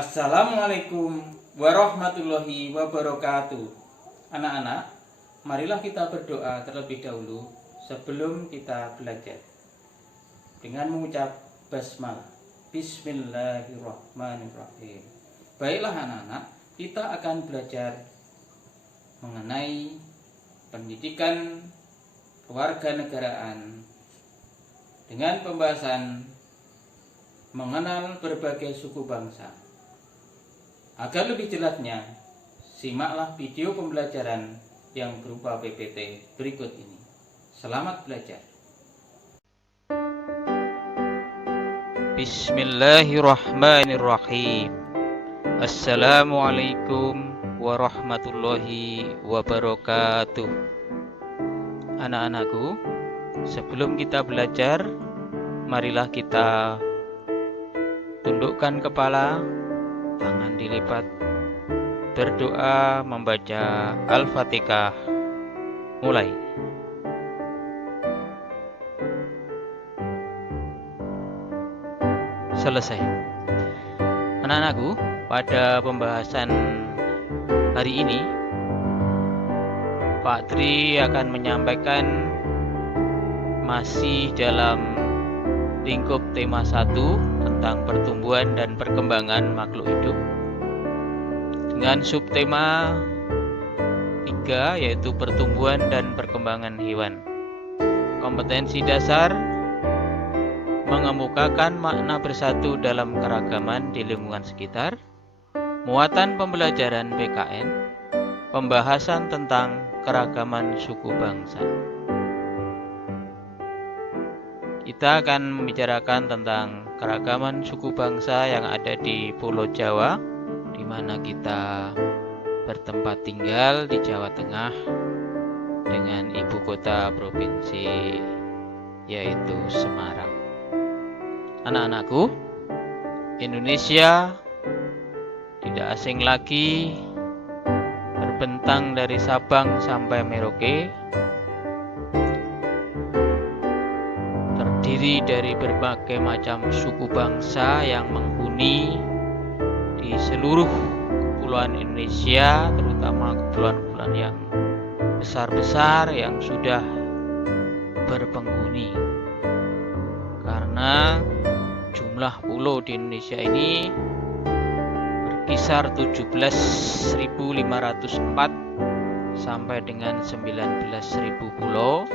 Assalamualaikum warahmatullahi wabarakatuh. Anak-anak, marilah kita berdoa terlebih dahulu sebelum kita belajar dengan mengucap basmalah. Bismillahirrahmanirrahim. Baiklah anak-anak, kita akan belajar mengenai pendidikan kewarganegaraan dengan pembahasan mengenal berbagai suku bangsa. Agar lebih jelasnya, simaklah video pembelajaran yang berupa PPT berikut ini. Selamat belajar. Bismillahirrahmanirrahim. Assalamualaikum warahmatullahi wabarakatuh. Anak-anakku, sebelum kita belajar, marilah kita tundukkan kepala, tangan dilipat, berdoa membaca Al-Fatihah. Mulai. Selesai. Anak-anakku, pada pembahasan hari ini Pak Tri akan menyampaikan masih dalam lingkup tema 1 tentang pertumbuhan dan perkembangan makhluk hidup dengan subtema 3 yaitu pertumbuhan dan perkembangan hewan. Kompetensi dasar mengemukakan makna bersatu dalam keragaman di lingkungan sekitar, muatan pembelajaran PKN, pembahasan tentang keragaman suku bangsa. Kita akan membicarakan tentang keragaman suku bangsa yang ada di Pulau Jawa, di mana kita bertempat tinggal di Jawa Tengah dengan ibu kota provinsi yaitu Semarang. Anak-anakku, Indonesia tidak asing lagi, terbentang dari Sabang sampai Merauke, terdiri dari berbagai macam suku bangsa yang menghuni di seluruh kepulauan Indonesia, terutama kepulauan-kepulauan yang besar-besar yang sudah berpenghuni. Karena jumlah pulau di Indonesia ini berkisar 17.504 sampai dengan 19.000 pulau,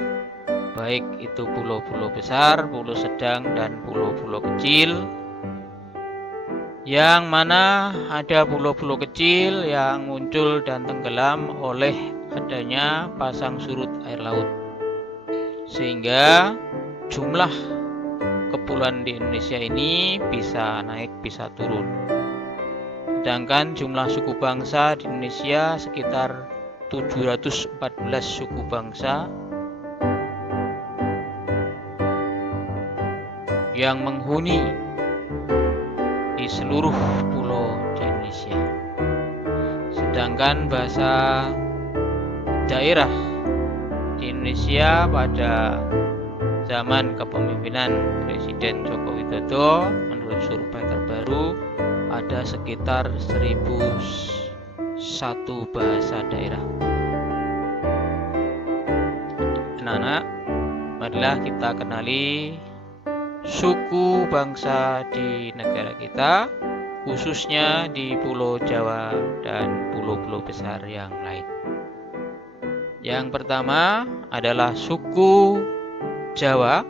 baik itu pulau-pulau besar, pulau sedang, dan pulau-pulau kecil, yang mana ada pulau-pulau kecil yang muncul dan tenggelam oleh adanya pasang surut air laut, sehingga jumlah kepulauan di Indonesia ini bisa naik bisa turun. Sedangkan jumlah suku bangsa di Indonesia sekitar 714 suku bangsa yang menghuni di seluruh pulau di Indonesia. Sedangkan bahasa daerah di Indonesia pada zaman kepemimpinan Presiden Joko Widodo, menurut survei terbaru ada sekitar 1.001 bahasa daerah. Anak-anak, marilah kita kenali suku bangsa di negara kita, khususnya di Pulau Jawa dan pulau-pulau besar yang lain. Yang pertama adalah suku Jawa,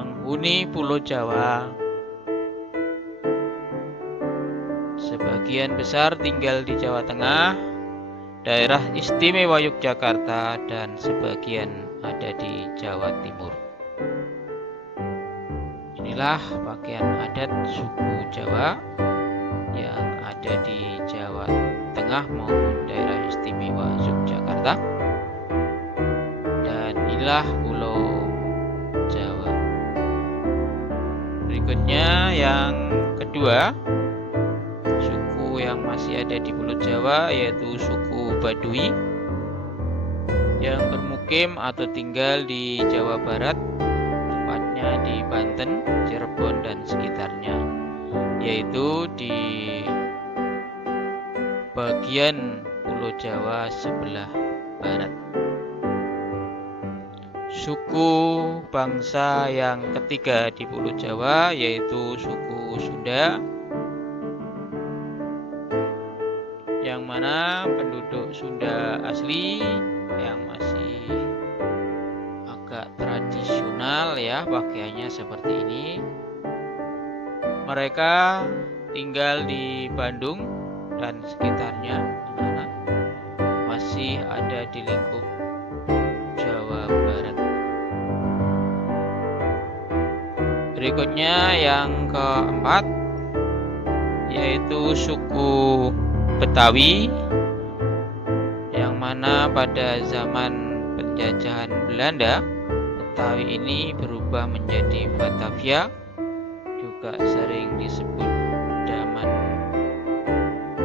menghuni Pulau Jawa. Sebagian besar tinggal di Jawa Tengah, daerah istimewa Yogyakarta, dan sebagian ada di Jawa Timur. Inilah pakaian adat suku Jawa yang ada di Jawa Tengah maupun daerah istimewa Yogyakarta. Dan inilah Pulau Jawa. Berikutnya yang kedua, suku yang masih ada di Pulau Jawa yaitu suku Baduy yang bermukim atau tinggal di Jawa Barat, tepatnya di Banten, Cirebon, dan sekitarnya, yaitu di bagian Pulau Jawa sebelah barat. Suku bangsa yang ketiga di Pulau Jawa yaitu suku Sunda, yang mana penduduk Sunda asli yang masih agak tradisional ya, pakaiannya seperti ini. Mereka tinggal di Bandung dan sekitarnya, anak-anak, masih ada di lingkup Jawa Barat. Berikutnya yang keempat yaitu suku Betawi, yang mana pada zaman penjajahan Belanda Betawi ini berubah menjadi Batavia, juga sering disebut zaman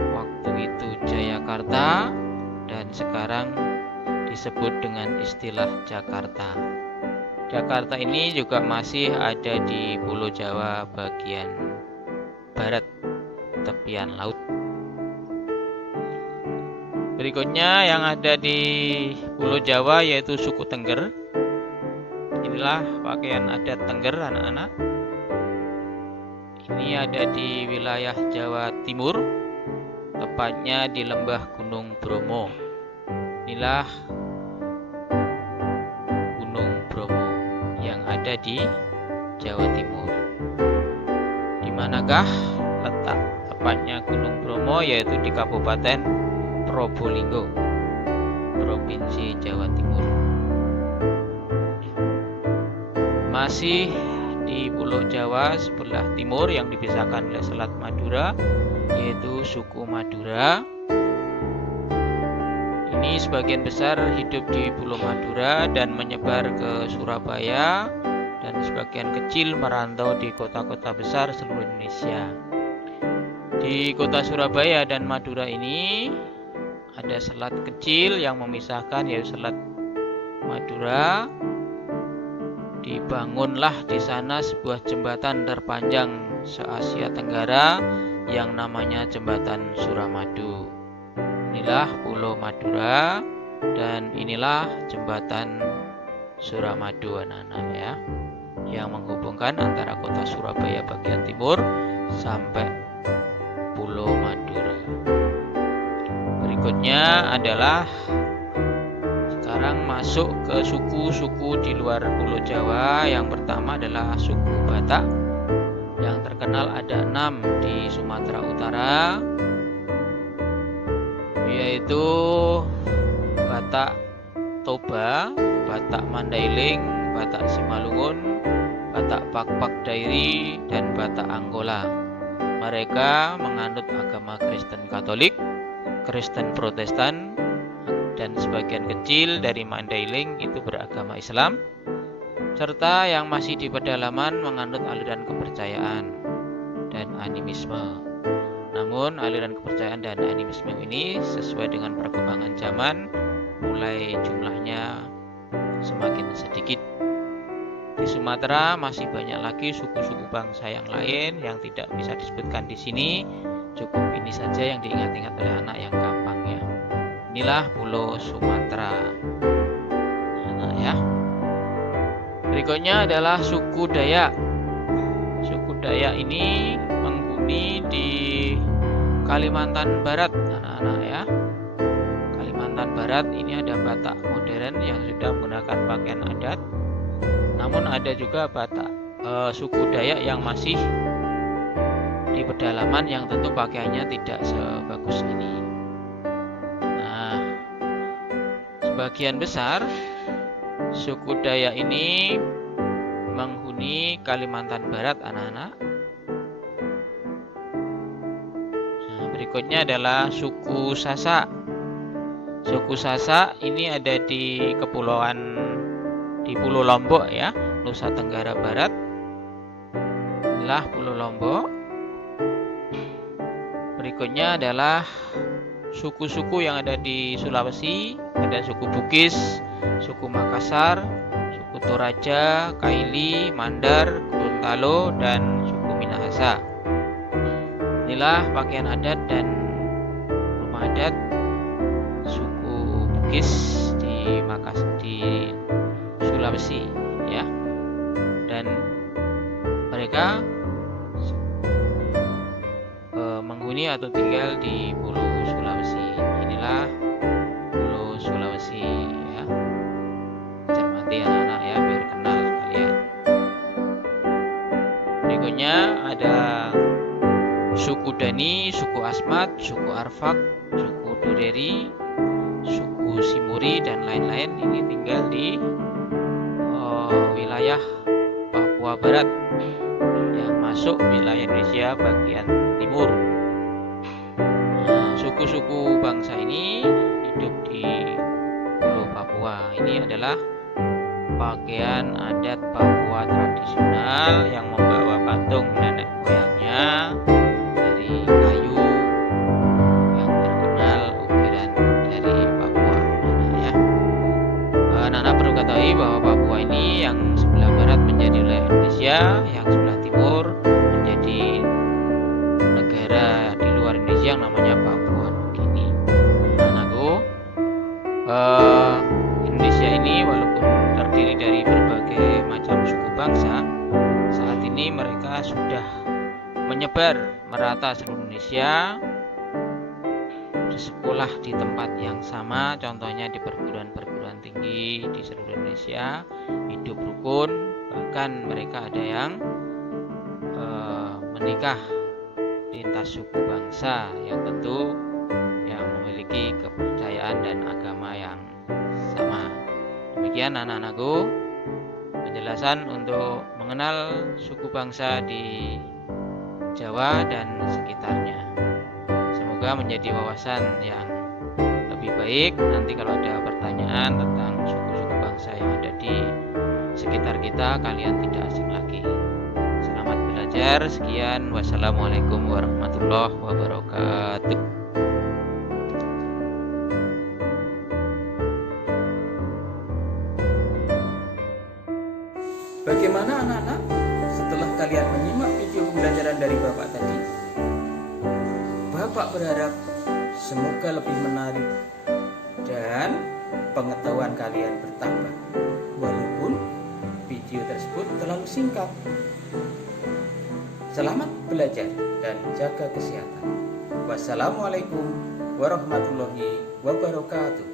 waktu itu Jayakarta, dan sekarang disebut dengan istilah Jakarta. Jakarta ini juga masih ada di Pulau Jawa bagian barat tepian laut. Berikutnya yang ada di Pulau Jawa yaitu suku Tengger. Inilah pakaian adat Tengger, anak-anak. Ini ada di wilayah Jawa Timur, tepatnya di lembah Gunung Bromo. Inilah Gunung Bromo yang ada di Jawa Timur. Di manakah letak tepatnya Gunung Bromo? Yaitu di Kabupaten Probolinggo, Provinsi Jawa Timur. Masih di Pulau Jawa sebelah timur yang dipisahkan oleh Selat Madura, yaitu suku Madura. Ini sebagian besar hidup di Pulau Madura dan menyebar ke Surabaya, dan sebagian kecil merantau di kota-kota besar seluruh Indonesia. Di kota Surabaya dan Madura ini ada selat kecil yang memisahkan, yaitu Selat Madura. Dibangunlah di sana sebuah jembatan terpanjang se-Asia Tenggara yang namanya Jembatan Suramadu. Inilah Pulau Madura dan inilah Jembatan Suramadu, anak-anak ya, yang menghubungkan antara kota Surabaya bagian timur sampai Pulau Madura. Berikutnya adalah sekarang masuk ke suku-suku di luar Pulau Jawa. Yang pertama adalah suku Batak, yang terkenal ada 6 di Sumatera Utara, yaitu Batak Toba, Batak Mandailing, Batak Simalungun, Batak Pakpak Dairi, dan Batak Angkola. Mereka menganut agama Kristen Katolik, Kristen Protestan, dan sebagian kecil dari Mandailing itu beragama Islam, serta yang masih di pedalaman menganut aliran kepercayaan dan animisme. Namun aliran kepercayaan dan animisme ini sesuai dengan perkembangan zaman mulai jumlahnya semakin sedikit. Di Sumatera masih banyak lagi suku-suku bangsa yang lain yang tidak bisa disebutkan di sini. Cukup ini saja yang diingat-ingat oleh anak yang gampang ya. Inilah Pulau Sumatera, anak ya. Berikutnya adalah suku Dayak. Suku Dayak ini menghuni di Kalimantan Barat, anak-anak ya. Kalimantan Barat ini ada Batak modern yang sudah menggunakan pakaian adat. Namun ada juga Batak suku Dayak yang masih di pedalaman yang tentu pakaiannya tidak sebagus ini. Nah, sebagian besar suku Dayak ini menghuni Kalimantan Barat, anak-anak. Nah, berikutnya adalah suku Sasak. Suku Sasak ini ada di Pulau Lombok ya, Nusa Tenggara Barat. Inilah Pulau Lombok. Berikutnya adalah suku-suku yang ada di Sulawesi. Ada suku Bugis, suku Makassar, suku Toraja, Kaili, Mandar, Gorontalo, dan suku Minahasa. Inilah pakaian adat dan rumah adat suku Bugis di Sulawesi ya. Dan mereka menghuni atau tinggal di Pulau Sulawesi. Inilah Pulau Sulawesi ya. Cermati anak-anak ya, biar kenal kalian. Berikutnya ada suku Dani, suku Asmat, suku Arfak, suku Dureri, suku Simuri dan lain-lain. Ini tinggal di wilayah Papua Barat yang masuk wilayah Indonesia bagian timur. Nah, suku-suku bangsa ini hidup di Pulau Papua. Ini adalah pakaian adat Papua tradisional yang membawa patung nenek moyangnya dari kayu yang terkenal ukiran dari Papua. Ya. Anak-anak perlu ketahui bahwa Papua ini yang sebelah barat menjadi wilayah Indonesia, yang sebelah timur menjadi negara di luar Indonesia yang namanya Papua Nugini. Anak-anakku, Indonesia ini walaupun terdiri dari berbagai macam suku bangsa, saat ini mereka sudah menyebar merata seluruh Indonesia, sekolah di tempat yang sama, contohnya di perguruan tinggi di seluruh Indonesia, hidup rukun, bahkan mereka ada yang menikah lintas suku bangsa yang tentu yang memiliki kepercayaan dan agama yang sama. Demikian anak-anakku, penjelasan untuk mengenal suku bangsa di Jawa dan sekitarnya. Semoga menjadi wawasan yang lebih baik. Nanti kalau ada pertanyaan tentang suku-suku bangsa yang ada di sekitar kita, kalian tidak asing lagi. Selamat belajar. Sekian. Wassalamualaikum warahmatullahi wabarakatuh. Bagaimana anak-anak setelah kalian menyimak video pembelajaran dari Bapak tadi? Bapak berharap semoga lebih menarik dan pengetahuan kalian bertambah walaupun video tersebut terlalu singkat. Selamat belajar dan jaga kesehatan. Wassalamualaikum warahmatullahi wabarakatuh.